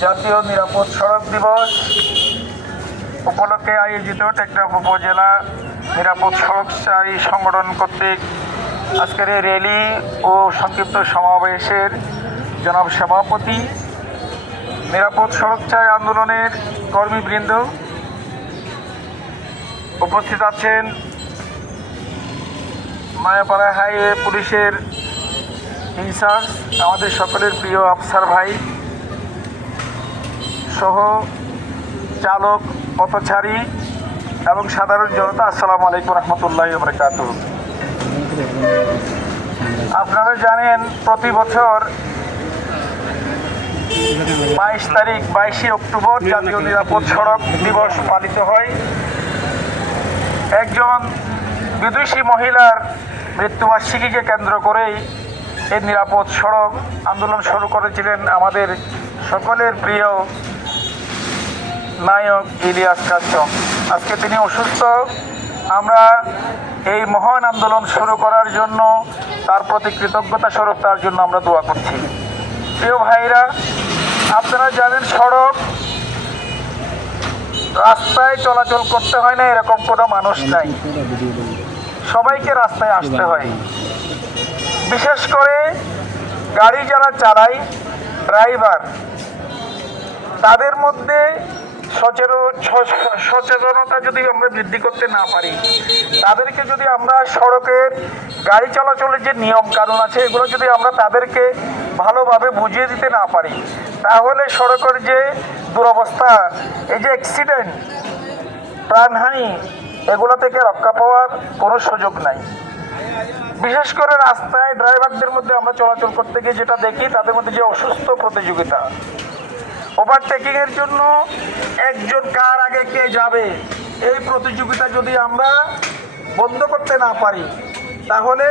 জাতীয় নিরাপদ সড়ক দিবস উপলক্ষে আয়োজিত টেকনাফ উপজেলা নিরাপদ সড়ক চাই সংগঠন কর্তৃক আজকের র্যালি ও সংক্ষিপ্ত সমাবেশের জনাব সভাপতি, নিরাপদ সড়ক চাই আন্দোলনের কর্মীবৃন্দ উপস্থিত আছেন মায়াপাড়া হাইওয়ে পুলিশের ইনচার্জ আমাদের সকলের প্রিয় আফসার ভাই সহ চালক, পথচারী এবং সাধারণ জনতা, আসসালামু আলাইকুম রহমতুল্লাহ বরকাত আপনারা জানেন প্রতি বছর বাইশ তারিখ, বাইশে অক্টোবর জাতীয় নিরাপদ সড়ক দিবস পালিত হয়। একজন বিদেশি মহিলার মৃত্যুবার্ষিকীকে কেন্দ্র করেই এই নিরাপদ সড়ক আন্দোলন শুরু করেছিলেন আমাদের সকলের প্রিয় নায়ক ইলিয়াস কাশ্যপ আজকে তিনি অসুস্থ। আমরা এই মহান আন্দোলন শুরু করার জন্য, তার প্রতি কৃতজ্ঞতা স্বরূপ তার জন্য আমরা দোয়া করছি। প্রিয় ভাইরা, আপনারা জানেন সড়ক রাস্তায় চলাচল করতে হয় না, এরকম কোনো মানুষ নাই। সবাইকে রাস্তায় আসতে হয়। বিশেষ করে গাড়ি যারা চালায়, ড্রাইভার, তাদের মধ্যে সচেতনতা যদি আমরা বৃদ্ধি করতে না পারি, তাদেরকে যদি আমরা সড়কের গাড়ি চলাচলের যে নিয়ম কানুন আছে, এগুলো যদি আমরা তাদেরকে ভালোভাবে বুঝিয়ে দিতে না পারি, তাহলে সড়কের যে দুরবস্থা, এই যে অ্যাক্সিডেন্ট প্রাণহানি, এগুলো থেকে রক্ষা পাওয়ার কোনো সুযোগ নাই। বিশেষ করে রাস্তায় ড্রাইভারদের মধ্যে আমরা চলাচল করতে গিয়ে যেটা দেখি, তাদের মধ্যে যে অসুস্থ প্রতিযোগিতা ওভারটেকিং এর জন্য একজন কার আগে কে যাবে? এই প্রতিযোগিতা যদি আমরা বন্ধ করতে না পারি তাহলে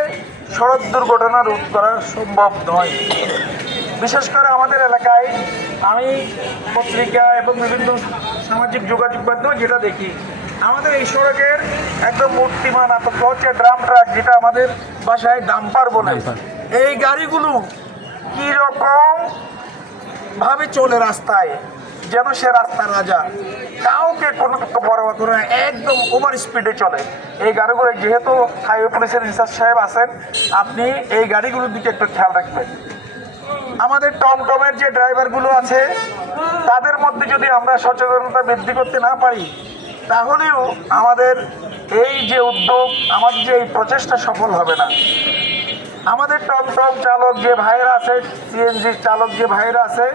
সড়ক দুর্ঘটনা রোধ করা সম্ভব নয়। বিশেষ করে আমাদের এলাকায় আমি পত্রিকা এবং বিভিন্ন সামাজিক যোগাযোগ মাধ্যমে যেটা দেখি আমাদের এই সড়কের একদম মূর্তিমান আতঙ্ক হচ্ছে ড্রাম ট্রাক যেটা আমাদের বাসায় ডাম্পার বলে। এই গাড়িগুলো কি রকম ভাবে চলে রাস্তায়, যেন সে রাস্তার রাজা। কাউকে কোনো পরোয়া করে না, একদম ওভার স্পিডে চলে। এই গাড়িগুলো যেহেতু হাইওয়ে পুলিশের ইনচার্জ সাহেব আছেন, আপনি এই গাড়িগুলোর দিকে একটু খেয়াল রাখবেন। আমাদের টমটমের যে ড্রাইভারগুলো আছে, তাদের মধ্যে যদি আমরা সচেতনতা বৃদ্ধি করতে না পারি, তাহলেও আমাদের এই যে উদ্যোগ, আমাদের যে এই প্রচেষ্টা সফল হবে না। আমাদের টমটম চালক যে ভাইয়েরা আছে সিএনজি চালক যে ভাইয়েরা আছে,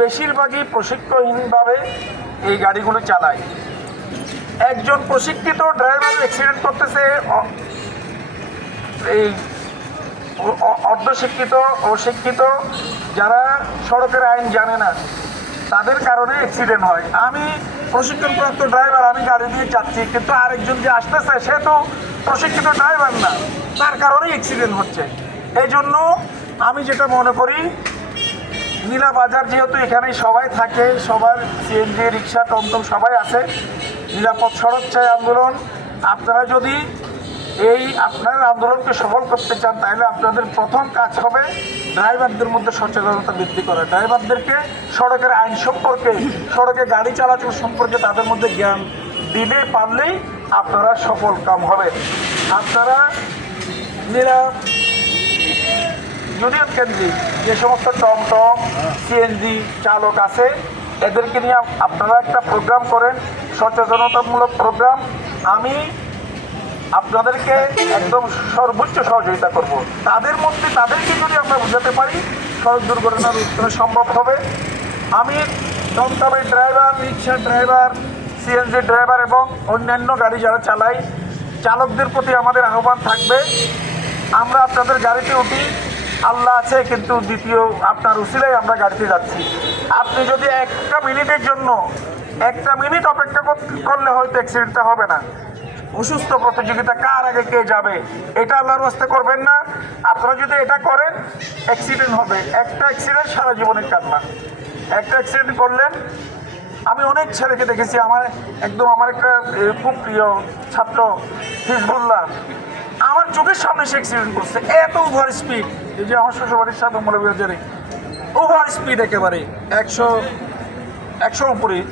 বেশিরভাগই প্রশিক্ষণহীনভাবে এই গাড়িগুলো চালায়। একজন প্রশিক্ষিত ড্রাইভার অ্যাক্সিডেন্ট করতেছে এই অর্ধশিক্ষিত, অশিক্ষিত, যারা সড়কের আইন জানে না, তাদের কারণে অ্যাক্সিডেন্ট হয়। আমি প্রশিক্ষণপ্রাপ্ত ড্রাইভার, আমি গাড়ি দিয়ে যাচ্ছি, কিন্তু আরেকজন যে আসতেছে, সে তো প্রশিক্ষিত ড্রাইভার না, তার কারণেই অ্যাক্সিডেন্ট হচ্ছে। এই জন্য আমি যেটা মনে করি নীলা বাজার যেহেতু এখানে সবাই থাকে, সবার সিএনজি রিক্সা, টমটম সবাই আছে, নিরাপদ সড়ক চাই আন্দোলন। আপনারা যদি এই আপনার আন্দোলনকে সফল করতে চান, তাহলে আপনাদের প্রথম কাজ হবে ড্রাইভারদের মধ্যে সচেতনতা বৃদ্ধি করা। ড্রাইভারদেরকে সড়কের আইন সম্পর্কে, সড়কে গাড়ি চলাচল সম্পর্কে তাদের মধ্যে জ্ঞান দিলে, পারলেই আপনারা সফল কাম হবে। আপনারা নিরা ইউনিয়ন কেন্দ্রিক যে সমস্ত টমটম সিএনজি চালক আছে, এদেরকে নিয়ে আপনারা একটা প্রোগ্রাম করেন, সচেতনতামূলক প্রোগ্রাম। আমি আপনাদেরকে একদম সর্বোচ্চ সহযোগিতা করব। তাদের মধ্যে, তাদেরকে যদি আমরা বোঝাতে পারি, সড়ক দুর্ঘটনা সম্ভব হবে। আমি টমটমের driver rickshaw driver CNG driver এবং অন্যান্য গাড়ি যারা চালাই চালকদের প্রতি আমাদের আহ্বান থাকবে। আমরা আপনাদের গাড়িতে উঠি। আল্লাহ আছে, কিন্তু দ্বিতীয় আপনার উসিলাই আমরা গাড়িতে যাচ্ছি। আপনি যদি একটা মিনিটের জন্য, একটা মিনিট অপেক্ষা করলে হয়তো অ্যাক্সিডেন্টটা হবে না। অসুস্থ প্রতিযোগিতা কার আগে কে যাবে, এটা আল্লাহর রাস্তে করবেন না। আপনারা যদি এটা করেন অ্যাক্সিডেন্ট হবে। একটা অ্যাক্সিডেন্ট সারা জীবনের কান্না। একটা অ্যাক্সিডেন্ট করলেন, আমি অনেক ছেলেকে দেখেছি, আমার একদম আমার একটা খুব প্রিয় ছাত্র, হিজবুল্লাহ। আমার চোখের সামনে সে অ্যাক্সিডেন্ট করছে, এত ওভার স্পিড এই যে আমার শ্বশুরবাড়ির সাথে মৌলবাজারে ওভার স্পিড একেবারে, একশো, একশোর উপরে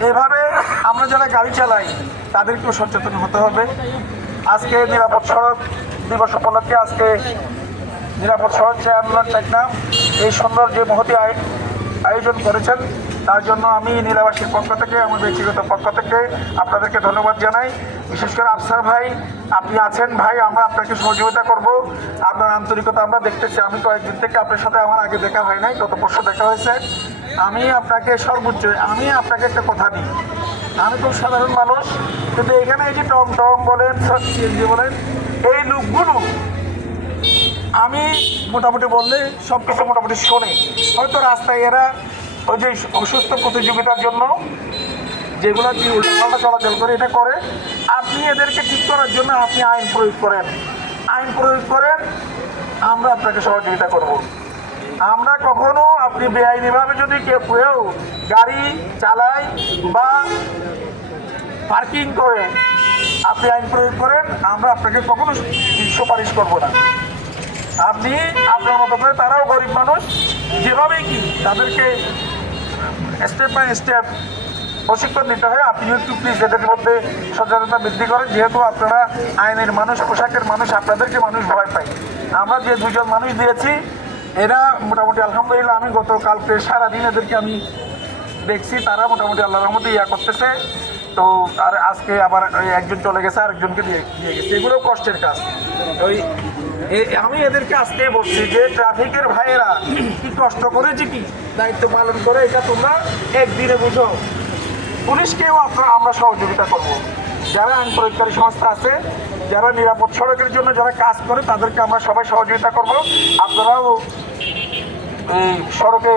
এভাবে আমরা যারা গাড়ি চালাই, তাদেরকেও সচেতন হতে হবে। আজকে নিরাপদ সড়ক, দিবস উপলক্ষে আজকে নিরাপদ সড়ক, চেয়ারম্যান টেকনাম এই সুন্দর যে মহতি আয়- আয়োজন করেছেন তার জন্য আমি নীলাবাসীর পক্ষ থেকে আমার ব্যক্তিগত পক্ষ থেকে আপনাদেরকে ধন্যবাদ জানাই। বিশেষ করে আফসার ভাই, আপনি আছেন ভাই, আমরা আপনাকে সহযোগিতা করব। আপনার আন্তরিকতা আমরা দেখতেছি। আমি কয়েকদিন থেকে আপনার সাথে আমার আগে দেখা হয় নাই, গত পরশু দেখা হয়েছে। আমি আপনাকে সর্বোচ্চ, আমি আপনাকে একটা কথা দিই। আমি খুব সাধারণ মানুষ, কিন্তু এখানে এই যে টম টম বলেন সিএনজি বলেন, এই লোকগুলো আমি মোটামুটি বললে সব কিছু মোটামুটি শোনে। হয়তো রাস্তায় এরা ওই যে অসুস্থ প্রতিযোগিতার জন্য, যেগুলো উল্টোপাল্টা চলাচল করে, এটা করে। আপনি এদেরকে ঠিক করার জন্য আপনি আইন প্রয়োগ করেন। আইন প্রয়োগ করেন, আমরা আপনাকে সহযোগিতা করব। আমরা কখনো আপনি বেআইনিভাবে যদি কেউ কেউ গাড়ি চালায় বা পার্কিং করে, আপনি আইন প্রয়োগ করেন, আমরা আপনাকে কখনো সুপারিশ করব না। আপনি আপনার মতো করে তারাও গরিব মানুষ যেভাবে কি তাদেরকে স্টেপ বাই স্টেপ প্রশিক্ষণ নিতে হয়। আপনি একটু প্লিজ এদের মধ্যে সচেতনতা বৃদ্ধি করেন। যেহেতু আপনারা আইনের মানুষ, পোশাকের মানুষ, আপনাদেরকে মানুষ ভয় পায়। আমরা যে দুজন মানুষ দিয়েছি, এরা মোটামুটি আলহামদুলিল্লাহ আমি গতকালকে সারাদিন এদেরকে আমি দেখছি। তারা মোটামুটি আল্লাহর রহমতে ইয়া করতেছে। তো আর আজকে আবার একজন চলে গেছে, আরেকজনকে দিয়ে গেছে। এগুলো কষ্টের কাজ। ওই আমি এদেরকে আজকে বলছি যে ট্রাফিকের ভাইয়েরা কি কষ্ট করেছে কি দায়িত্ব পালন করে, এটা তোমরা একদিনে বুঝো। পুলিশকেও আপনারা, আমরা সহযোগিতা করব। যারা আইন প্রয়োগকারী সংস্থা আছে, যারা নিরাপদ সড়কের জন্য যারা কাজ করে, তাদেরকে আমরা সবাই সহযোগিতা করব। আপনারাও সড়কে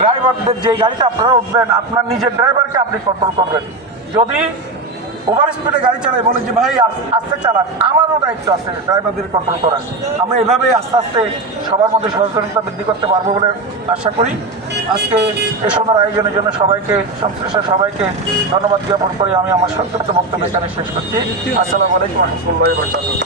ড্রাইভারদের যে গাড়িতে আপনারা উঠবেন, আপনার নিজের ড্রাইভারকে আপনি কন্ট্রোল করবেন। যদি ওভার স্পিডে গাড়ি চালাই বলে যে, ভাই আস্তে চালান। আমারও দায়িত্ব আছে ড্রাইভারদের কন্ট্রোল করার। আমরা এভাবে আস্তে আস্তে সবার মধ্যে সচেতনতা বৃদ্ধি করতে পারব বলে আশা করি। আজকে এ সুন্দর আয়োজনের জন্য সবাইকে, সংশ্লিষ্ট সবাইকে ধন্যবাদ জ্ঞাপন করে আমি আমার সংক্ষিপ্ত বক্তব্য এখানে শেষ করছি। আসসালামু আলাইকুম রহমতুল্লাহ